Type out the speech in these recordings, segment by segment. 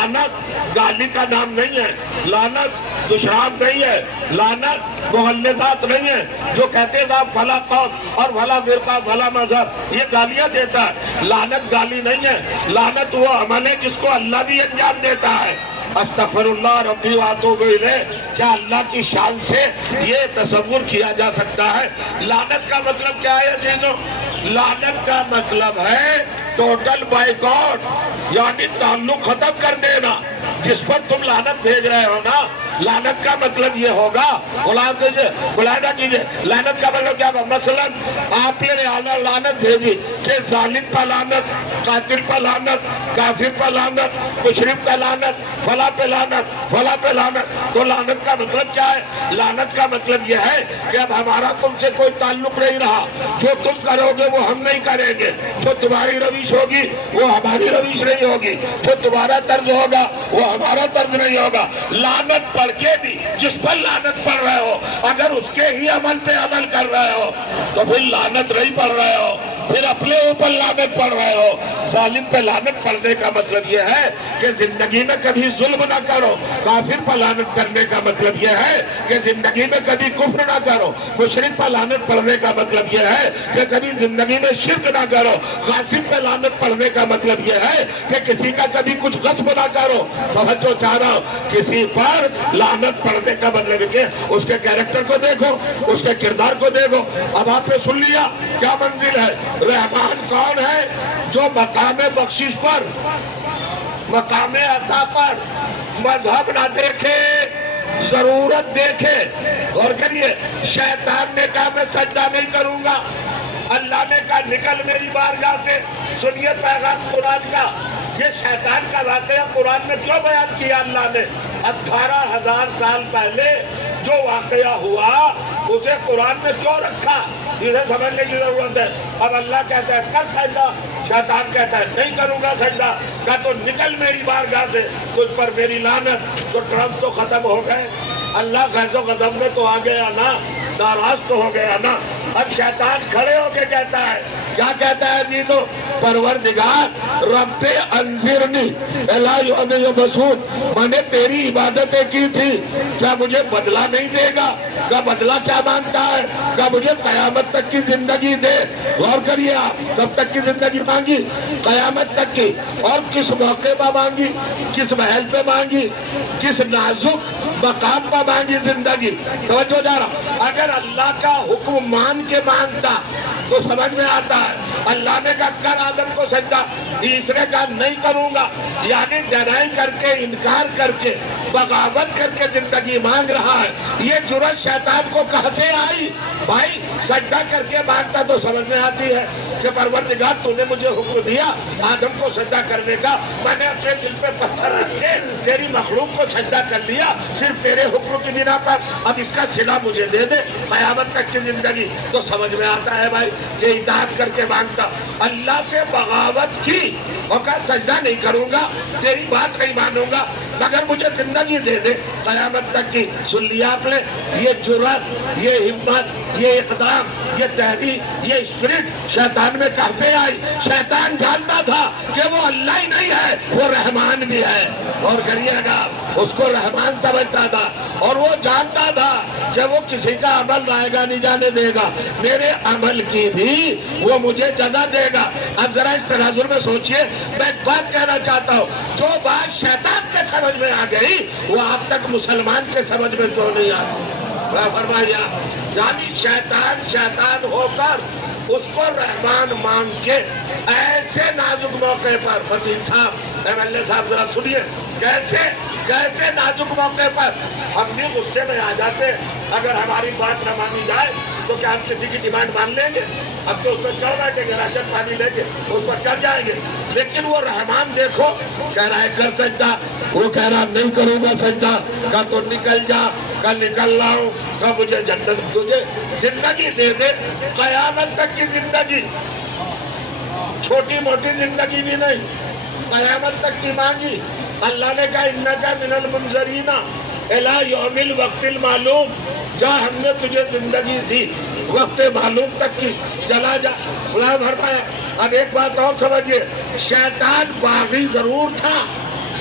لعنت گالی کا نام نہیں ہے، لعنت دشنام نہیں ہے، لعنت مغلظات نہیں ہے جو کہتے ہیں آپ فلاں قوم اور فلاں فرقہ فلاں مذہب، یہ گالیاں دیتا ہے۔ لعنت گالی نہیں ہے، لعنت وہ عمل ہے جس کو اللہ بھی انجام دیتا ہے۔ استغفر اللہ ربی واتوب الیہ، کیا اللہ کی شان سے یہ تصور کیا جا سکتا ہے؟ لعنت کا مطلب کیا ہے عزیزو؟ لعنت کا مطلب ہے ٹوٹل بائیکاٹ، یعنی تعلق ختم کر دینا۔ جس پر تم لعنت بھیج رہے ہو نا، لعنت کا مطلب یہ ہوگا، ملاحظہ کیجئے، لعنت کا مطلب کیا ہوگا؟ مثلا آپ نے لعنت بھیجی کہ ظالم پر لعنت، قاتل پر لعنت، کافر پر لعنت، مشرک پر لعنت، فلاں پہ لعنت، فلاں پہ لعنت۔ تو لعنت کا مطلب کیا ہے؟ لعنت کا مطلب یہ ہے کہ اب ہمارا تم سے کوئی تعلق نہیں رہا، جو تم کرو گے وہ ہم نہیں کریں گے، جو تمہاری روش ہوگی وہ ہماری روش نہیں ہوگی، جو تمہارا طرز ہوگا وہ ہمارا طرز نہیں ہوگا۔ لعنت پڑھ کے بھی جس پر لعنت پڑھ رہے ہو، اگر اس کے ہی عمل پہ عمل کر رہے ہو تو پھر لعنت نہیں پڑھ رہے ہو، پھر اپنے اوپر لعنت پڑھ رہے ہو۔ ظالم پہ لعنت پڑھنے کا مطلب یہ ہے کہ زندگی میں کبھی ظلم نہ کرو، کافر پر لعنت کرنے کا مطلب یہ ہے کہ زندگی میں کبھی کفر نہ کرو، مشرک پر لعنت پڑھنے کا مطلب یہ ہے کہ کبھی زندگی میں شرک نہ کرو، غاصب پہ لعنت پڑھنے کا مطلب یہ ہے کہ کسی کا کبھی کچھ غصب نہ کرو۔ توجہ چاہ رہا ہوں، کسی پر لعنت پڑھنے کا مطلب ہے کہ اس کے کیریکٹر کو دیکھو، اس کے کردار کو دیکھو۔ اب آپ نے سن لیا کیا منزل ہے؟ رحمان کون ہے؟ جو مقام بخشش پر، مقام عطا پر مذہب نہ دیکھے، ضرورت دیکھے۔ اور کریے، شیطان نے کہا میں سجدہ نہیں کروں گا، اللہ نے کہا نکل میری بارگاہ سے۔ سنیے پیغام قرآن کا، یہ شیطان کا واقعہ قرآن میں کیوں بیان کیا اللہ نے؟ 18,000 سال پہلے جو واقعہ ہوا اسے قرآن میں کیوں رکھا، اسے سمجھنے کی ضرورت ہے۔ اب اللہ کہتا ہے کر سجدہ، شیطان کہتا ہے نہیں کروں گا سجدہ۔ کہا تو نکل میری بارگاہ سے، تجھ پر میری لعنت۔ تو ٹرمپ تو ختم ہو گئے، اللہ غیظ و غضب میں تو آ گیا نا، ناراض تو ہو گیا نا۔ اب شیطان کھڑے ہو کے کہتا ہے، کیا کہتا ہے عزیزو؟ پروردگار رب انذرنی الی یوم یبعثون، میں نے تیری عبادتیں کی تھی، کیا مجھے بدلہ نہیں دے گا؟ کیا بدلہ کیا مانگتا ہے؟ کیا مجھے قیامت تک کی زندگی دے؟ غور کریے آپ، کب تک کی زندگی مانگی؟ قیامت تک کی۔ اور کس موقع پر مانگی؟ کس محل پہ مانگی؟ کس نازک مقام پر مانگی زندگی؟ توجہ جا رہا، اگر اللہ کا حکم مان کے مانگتا تو سمجھ میں آتا ہے۔ اللہ نے کہا کر آدم کو سجدہ، تیسرے کا نہیں کروں گا، یعنی ڈینائی کر کے، انکار کر کے، بغاوت کر کے زندگی مانگ رہا ہے۔ یہ جرأت شیطان کو کہاں سے آئی؟ بھائی سجدہ کر کے مانگتا تو سمجھ میں آتی ہے کہ پروردگار تو نے مجھے حکم دیا آدم کو سجدہ کرنے کا، میں نے اپنے دل پہ پتھر رکھ کے تیری مخلوق کو سجدہ کر لیا صرف تیرے حکم کی بنا پر، اب اس کا صلہ مجھے دے دے قیامت تک کی زندگی۔ تو سمجھ میں آتا ہے بھائی کہ اطاعت کر کے مانگتا، اللہ سے بغاوت کی اور کہا سجدہ نہیں کروں گا، تیری بات نہیں مانوں گا، مگر مجھے زندگی دے دے قیامت تک کی۔ سن لیا آپ نے؟ یہ جرأت، یہ ہمت، یہ اقدام، یہ تحریک، یہ اسپرٹ شیطان میں کہاں سے آئی؟ شیطان جانتا تھا کہ وہ اللہ ہی نہیں ہے، وہ رحمان بھی ہے۔ اور کریے گا، اس کو رحمان سمجھتا تھا، اور وہ جانتا تھا کہ وہ کسی کا عمل رائے گا نہیں جانے دے گا، میرے عمل کی بھی وہ مجھے جزا دے گا۔ اب ذرا اس تناظر میں سوچئے، میں ایک بات کہنا چاہتا ہوں، جو بات شیطان کے سمجھ میں آ گئی وہ آپ تک مسلمان کے سمجھ میں کیوں نہیں آئی؟ فرمایا یعنی شیطان ہو کر اس کو رحمان مان کے ایسے نازک موقع پر، فصیح صاحب، ایم ایل اے صاحب ذرا سنیے، کیسے نازک موقع پر ہم بھی غصے میں آ جاتے، اگر ہماری بات نہ مانی جائے تو کیا ہم کسی کی ڈیمانڈ مان لیں گے؟ اب تو اس میں چڑھ بیٹھیں گے، راشن پانی لیں گے، اس پر چڑھ جائیں گے۔ لیکن وہ رحمان دیکھو کہہ رہا ہے کر سجدہ، وہ کہہ رہا نہیں کروں گا سجدہ، کہا تو نکل جا، کہا نکل رہا ہوں، کہا مجھے جنت تجھے زندگی دے دے، قیامت تک کی زندگی، چھوٹی موٹی زندگی بھی نہیں، قیامت تک کی مانگی۔ اللہ نے کہا انکا من المنظرین الی یوم الوقت المعلوم، جا ہم نے تجھے زندگی دی وقت معلوم تک کی، چلا جا۔ غلام فرمایا اب ایک بات اور سمجھئے، شیطان باغی ضرور تھا،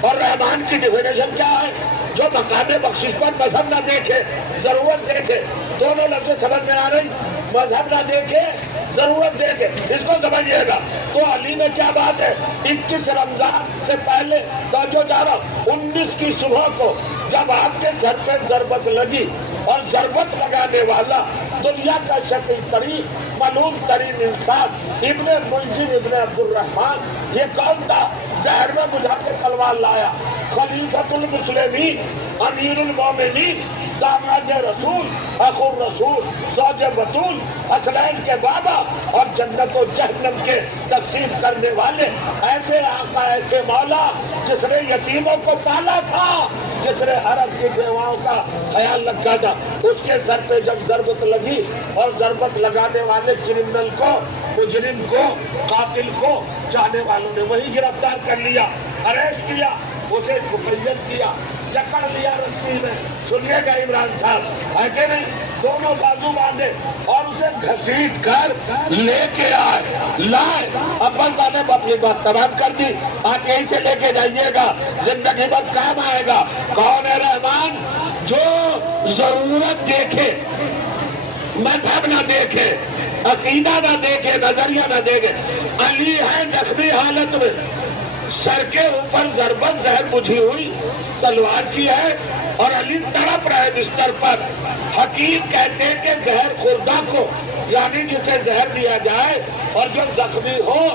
اور رحمان کی ڈیفینیشن کیا ہے؟ جو مقام بخشش پر مذہب نہ دیکھے ضرورت دیکھے. دونوں لفظ سمجھ میں آ رہی؟ مذہب نہ دیکھے ضرورت دیکھے، اس کو سمجھیے گا. تو علی میں کیا بات ہے؟ 21 رمضان سے پہلے جو جا رہا 19 کی صبح کو جب آپ کے سر پہ ضربت لگی، اور ضربت لگانے والا دنیا کا شکل ترین معلوم ترین انسان ابن ملجم ابن عبد الرحمن، یہ کون تھا؟ زہر میں بجھا کے تلوار لایا. خلیفۃ المسلمین، امیر المومنین، داماد رسول، اخو رسول، زوج بطول، حسنین کے بابا، اور جنت و جہنم کے تقسیم کرنے والے ایسے آقا، ایسے مولا جس نے یتیموں کو پالا تھا، جس نے عرب کی بیواؤں کا خیال رکھا تھا. اس کے سر پہ جب ضربت لگی، اور ضربت لگانے والے کرمنل کو، مجرم کو، قاتل کو جانے والوں نے وہی گرفتار کر لیا، اریسٹ کیا، اسے مقید کیا، جکڑ لیا رسی میں. سنیے گا عمران صاحب، ہے کہ نہیں؟ دونوں بازو باندھے اور اسے گھسیٹ کر لے کے لائے. اپن نے اپنی بات تمام کر دی. آپ یہیں سے لے کے جائیے گا، زندگی بھر کام آئے گا. کون ہے رحمان؟ جو ضرورت دیکھے، مذہب نہ دیکھے، عقیدہ نہ دیکھے، نظریہ نہ دیکھے. علی ہے زخمی حالت میں، سر کے اوپر ضربت زہر بجھی ہوئی تلوار کی ہے، اور علی تڑپ رہے بستر پر. حکیم کہتے ہیں کہ زہر خوردہ کو، یعنی جسے زہر دیا جائے اور جو زخمی ہو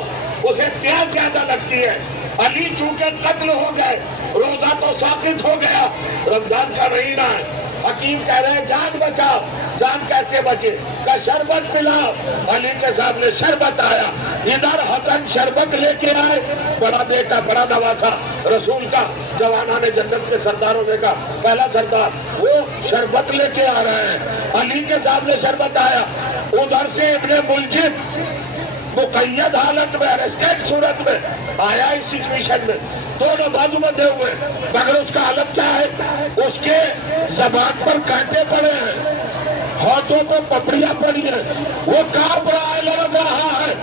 اسے پیاس زیادہ لگتی ہے. علی چونکہ قتل ہو گئے، روزہ تو ساقط ہو گیا، رمضان کا مہینہ ہے. حکیم کہہ رہے ہیں جان بچاؤ. جان کیسے بچے؟ کہ شربت پلاؤ. علی کے سامنے شربت آیا. ادھر حسن شربت لے کے آئے، بڑا بیٹا، بڑا نواسا رسول کا، جوانان جنت کے سرداروں میں کا پہلا سردار، وہ شربت لے کے آ رہے ہیں. علی کے سامنے شربت آیا. ادھر سے ابن ملجم مقید حالت میں، ارسٹیڈ صورت میں آیا. اس سچویشن میں دونوں بازو بندھے ہوئے، مگر اس کا حالت کیا ہے؟ اس کے زبان پر کانٹے پڑے ہیں، ہاتھوں پر پپڑیاں پڑی ہیں، وہ کانپ رہا ہے، لرز رہا ہے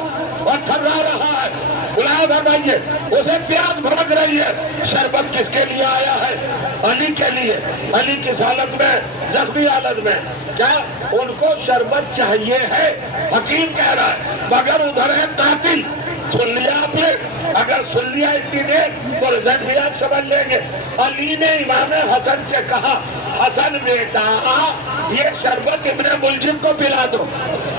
اور تھرا رہا ہے. بلائے بھگائیے، اسے پیاس بھڑک رہی ہے. شربت کس کے لیے آیا ہے؟ علی کے لیے. علی کس حالت میں؟ زخمی حالت میں. کیا ان کو شربت چاہیے ہے؟ حکیم کہہ رہا ہے مگر ادھر ہے قاتل. سن لیا آپ نے؟ اگر سن لیا اتنی دیر تو رزلٹ بھی آپ سمجھ لیں گے. علی نے امام حسن سے کہا، حسن بیٹا یہ شربت ابن ملجم کو پلا دو.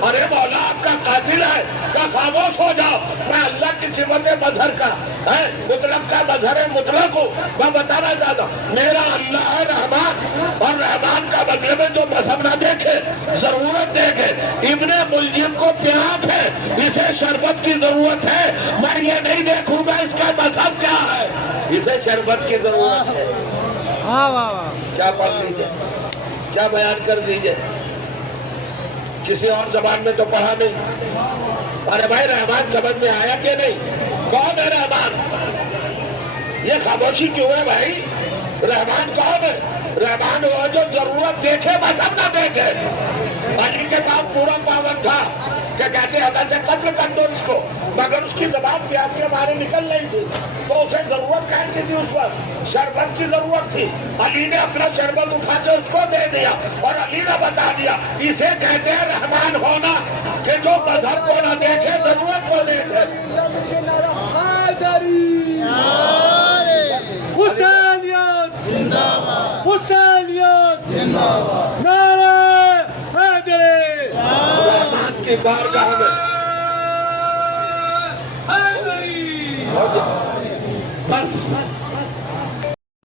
ارے مولا آپ کا قاتل ہے، کا خاموش ہو جاؤ. میں اللہ کی صفت مظہر کا ہے، مطلق کا مظہر مطلق ہوں. میں بتانا چاہتا ہوں میرا اللہ ہے رحمان، اور رحمان کا مطلب ہے جو مذہب نہ دیکھے، ضرورت دیکھے. ابن ملجم کو پیاس ہے، اسے شربت کی ضرورت ہے. میں یہ نہیں دیکھوں گا اس کا مذہب کیا ہے، اسے شربت کی ضرورت ہے. کیا پڑھ لیجیے، کیا بیان کر دیجیے. کسی اور زبان میں تو پڑھا نہیں. ارے بھائی رحمان سمجھ میں آیا کہ نہیں؟ کون ہے رحمان؟ یہ خاموشی کیوں ہے بھائی؟ رحمان کون ہے؟ رحمان وہ جو ضرورت دیکھے، مذہب نہ دیکھے. علی کے پاس پورا پاور تھا کہ کہتے حسن سے قتل کر دو اس کو، مگر اس کی زبان پیاس کے مارے نکل نہیں تھی، تو اسے ضرورت کہاں کی تھی؟ اس وقت شربت کی ضرورت تھی. علی نے اپنا شربت اٹھا کے اس کو دے دیا، اور علی نے بتا دیا اسے کہتے ہیں رحمان ہونا، کہ جو مذہب کو نہ دیکھے، ضرورت کو دیکھے. حسینیت زندہ باد، حسینیت زندہ باد، نعرہ حیدری. رحمان کی بارگاہ میں